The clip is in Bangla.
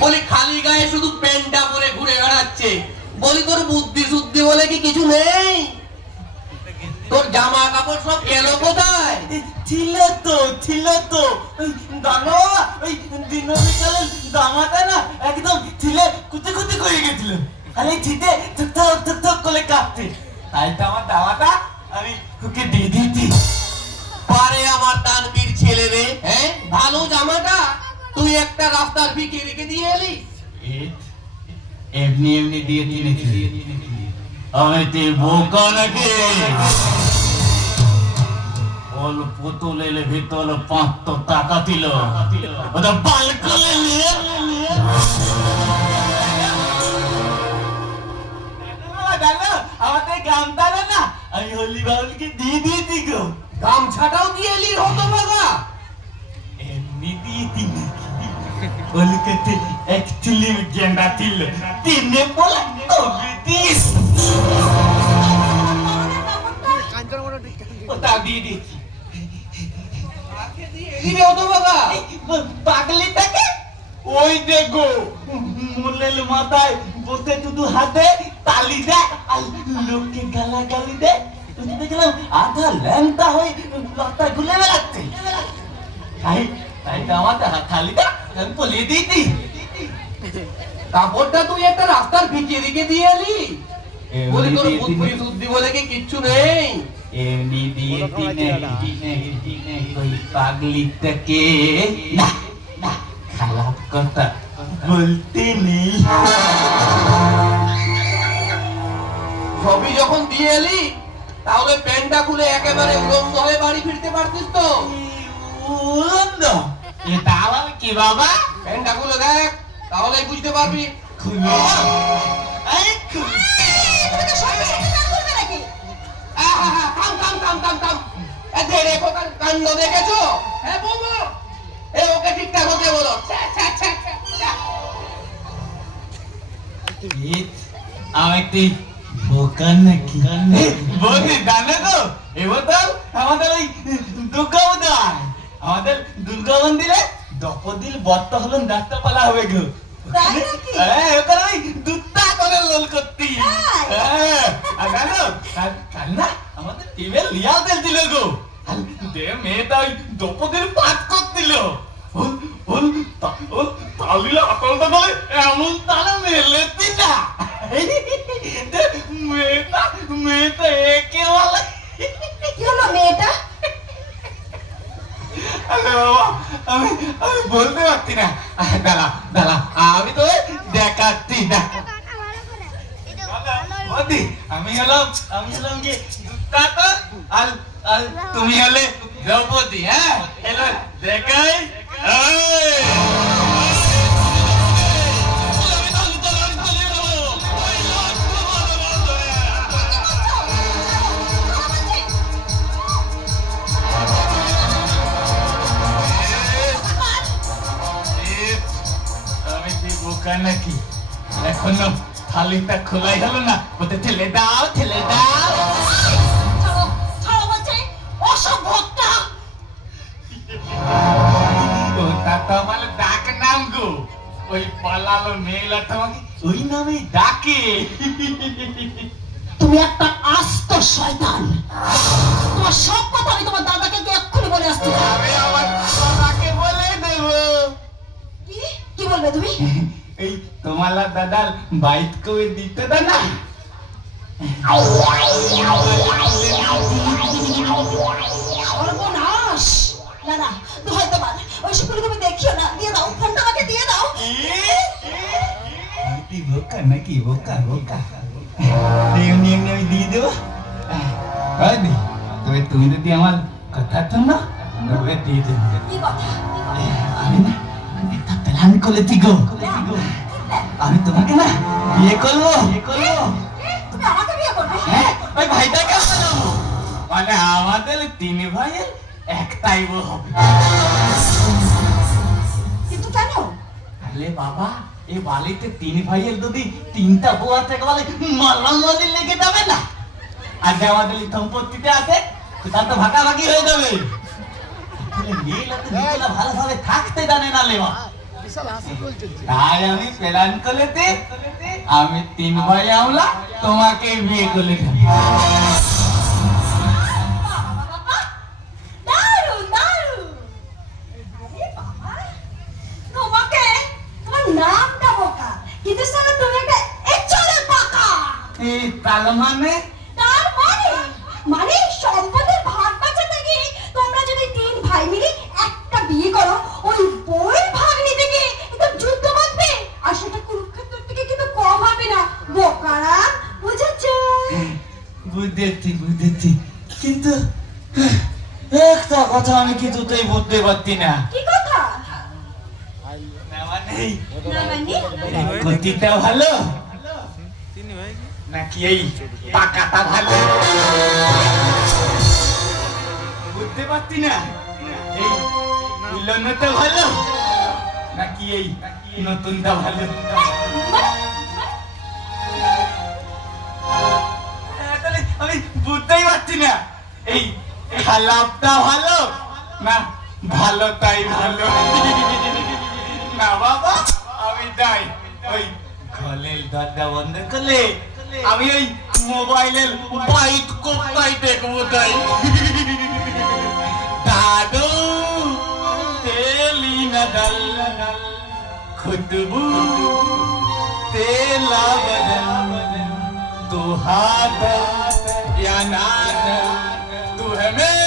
বলি খালি গায়ে শুধু প্যান্টটা পরে ঘুরে বেড়াচ্ছে। বলি তোর বুদ্ধি শুদ্ধি বলে কি কিছু নেই? তোর জামা কাপড় সব গেল কোথায়? ছিল তো দানো ওই দিন বিকালে দামাটা না একদম ছিলে কুচি কুচি করে গেছিল। আরে জিতে থক করে কাটতে, তাই তো আমার দামাটা আমি ওকে দিয়ে দিতি। পারে আমার তানবীর ছেলে রে, হ্যাঁ ভালো জামাটা তুই একটা রাস্তার ভিকে রেখে দিয়ে এলি। এমনি এমনি দিয়ে দিয়েছি আমি, তুই বোকা নাকি? অল্প তোলেলে ভিতর 500 টাকা দিল, ওটা বাল করে নিয়ে আমাদের গামটা না আমি হলি বাউলকে দিয়ে দিয়েছি গো। গামছাটাও দিয়ে এলি হতভাগা? এমনি দিয়েছি ওলকেতে একচুয়ালি গেন্দা ছিল তিনে বলা তবে দিস ওটা দিয়ে দিয়েছি। দিবে হতভাগা? পাগলিটাকে ওই দেখো মুলেল মাথায় বসে শুধু হাতে তালি দেয় আর লোককে গালাগালি দেয়। তুমি দেখলাম আধা ল্যাংটা হয়ে লতা ঘুরে বেড়াচ্ছে। তাই তাই তো আমাদের থালিটা আমি পলিয়ে দিয়েছি। কাপড়টা তুই একটা রাস্তার ভিকে রেখে দিয়ে এলি? বলি তোর বুদ্ধি শুদ্ধি বলে কি কিচ্ছু নেই? এমনি দিয়েছি নেই ওই পাগলিটাকে না না খারাপ কথা বলতে নেই। সবই যখন দিয়ে এলি তাহলে প্যান্টটা খুলে একেবারে উলঙ্গ হয়ে বাড়ি ফিরতে পারতিস তো। উলন্দ এটা আবার কি বাবা? প্যান্টটা খুলে দেখ, তাহলেই বুঝতে পারবি। খুলে কাণ্ড দেখেছো? হ্যাঁ বলো, ওকে ঠিকঠাক হতে বলো। আমি তুই বোকা নাকি? বলি জানে তো এবার আমাদের ওই দুর্গা উদয়, আমাদের দুর্গা মন্দিরে দ্রৌপদীর বর্ত হলেন ডাক্তার পালা হবে গো। হ্যাঁ ওখানে ওই দুটা করে লোল করতি। হ্যাঁ আর জানো কাল না আমাদের টিমে লিয়া দিল গো। মেয়েটা ওই দ্রৌপদীর পাঠ করছিল। তালিলা আতলটা বলে এমন তারা মেলেতি না মেয়েটা একে বলে কি হলো মেয়েটা? আমি আমি বলতে পারছি না। দাঁড়া আমি তো দেখাচ্ছি না। আমি হলাম কি কাতর আর আর তুমি হলে দ্রৌপদী। হ্যাঁ এলো দেখাই। নাকি এখনো থালিটা খোলাই হলো না? বলতে ঠেলে দাও ঠেলে দাও। ওটা তো আমার ডাক নাম গো। ওই পালালো মেয়েলা তোমাকে ওই নামেই ডাকে। তুমি একটা আস্ত শয়তান। তোমার সব কথা আমি তোমার দাদাকে এক্ষুনি বলে আসছি। আমি আমার দাদাকে বলে দেবো। কি বলবে তুমি? এই তোমার দাদার বাইক করে দিতে দা না। সর্বনাশ! না না দোহাই তোমার, ওইসব করে তুমি দেখিও না। দিয়ে দাও ফোনটা, আমাকে দিয়ে দাও। তুই বোকা নাকি? বোকা এমনি এমনি আমি দিয়ে দেবো। তবে তুমি যদি আমার কথা শোনো তবে দিয়ে দেবো। কি কথা? আমি না একটা প্ল্যান করেছি গো। আমি তোমাকে না বিয়ে করবো। তুমি আমাকে বিয়ে করবে? হ্যাঁ ওই ভাইটাকে বানাবো। মানে আমাদের 3 ভাইয়ের একটাই বউ হবে। কিন্তু কেন? আরে বাবা এই বালিতে 3 ভাইয়ের যদি 3টা বউ আছে বলে মালামালি লেগে যাবে না? আর যে আমাদের সম্পত্তিতে আছে তা তো ভাগাভাগি হয়ে যাবে। নীল ভালোভাবে থাকতে জানে না লেবা। তাই আমি প্ল্যান করলেতে আমি 3 ভাই আমলা তোমাকে বিয়ে করলে দারুণ দারুণ। আরে বাবা, তোমাকে তোমার নামটা বোকা, কিন্তু সারা তুমি একটা এচড়ে পাকা। এই তার মানে তার মানে মানে সম্পদের ভাগ বাঁচাতে গিয়ে তোমরা যদি 3 ভাই মিলে একটা বিয়ে করো, ওই বই ভাগ নিতে গিয়ে একদম যুদ্ধ বাঁধবে, আর সেটা কুরুক্ষেত্র থেকে কিন্তু কম হবে না। বোকারা, বুঝেছো? বুঝেছি কিন্তু একটা কথা আমি কিছুতেই বুঝতে পারছি না। কি কথা? না মানে না মানে এই গতিটা ভালো নাকি এই পাকাটা ভালো বুঝতে পারছি না। এই পুরনোটা ভালো নাকি এই নতুনটা ভালো? তাহলে আমি বুঝতেই পারছি না এই খারাপটা ভালো না ভালোটাই ভালো। না বাবা, আমি যাই ওই ঘরের দরজা বন্ধ করলে আমি ওই মোবাইলের বাইট কোথায় দেখবো তাই। দাদু তেলি না ডাল খুটবু তেলা বদন तू हाथ या ना तू है मैं